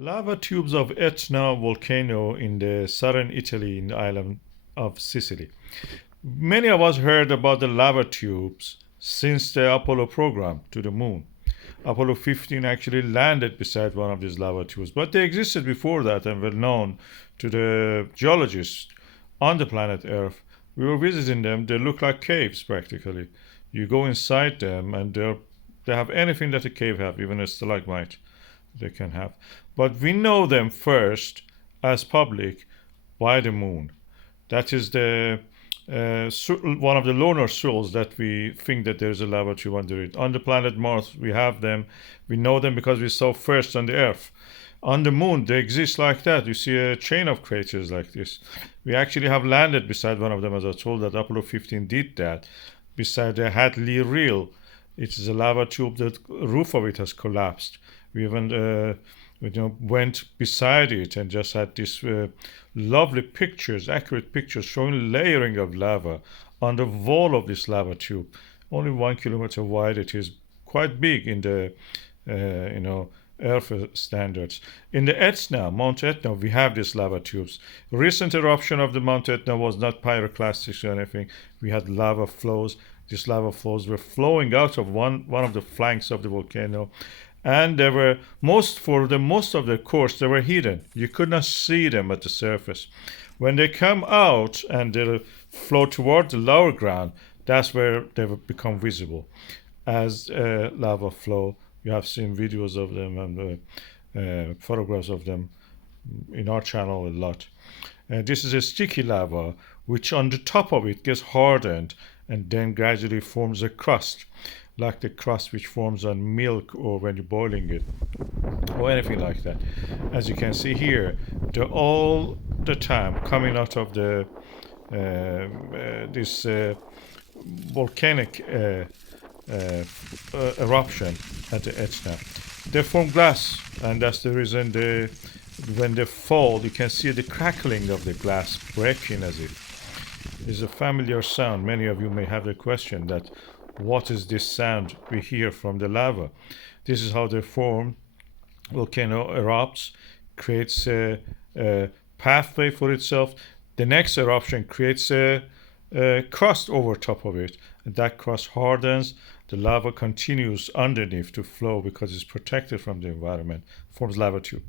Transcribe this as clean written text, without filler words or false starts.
Lava tubes of Etna volcano in the southern Italy in the island of Sicily. Many of us heard about the lava tubes since the Apollo program to the moon. Apollo 15 actually landed beside one of these lava tubes, but they existed before that and were known to the geologists on the planet Earth. We were visiting them. They look like caves practically. You go inside them and they have anything that a cave have, even a stalagmite they can have. But we know them first as public by the moon. That is the one of the lunar sources that we think that there is a lava tube under it. On the planet Mars, we have them. We know them because we saw first on the Earth. On the moon, they exist like that. You see a chain of craters like this. We actually have landed beside one of them, as I told that Apollo 15 did that. Beside the Hadley Reel, it is a lava tube. The roof of it has collapsed. We even went beside it and just had these lovely pictures, accurate pictures showing layering of lava on the wall of this lava tube. Only 1 kilometer wide. It is quite big in the Earth standards. In the Etna, Mount Etna, we have these lava tubes. Recent eruption of the Mount Etna was not pyroclastic or anything. We had lava flows. These lava flows were flowing out of one of the flanks of the volcano, and they were most of the course they were hidden. You could not see them at the surface. When they come out and they flow toward the lower ground, that's where they will become visible as lava flow. You have seen videos of them and photographs of them in our channel a lot. This is a sticky lava which on the top of it gets hardened and then gradually forms a crust, like the crust which forms on milk or when you're boiling it or anything like that. As you can see here, they're all the time coming out of the this volcanic eruption at the Etna. They form glass, and that's the reason when they fall, you can see the crackling of the glass breaking as if. It's a familiar sound. Many of you may have the question that what is this sound we hear from the lava? This is how they form. Volcano erupts, creates a pathway for itself. The next eruption creates a crust over top of it, and that crust hardens. The lava continues underneath to flow because it's protected from the environment, forms lava tube.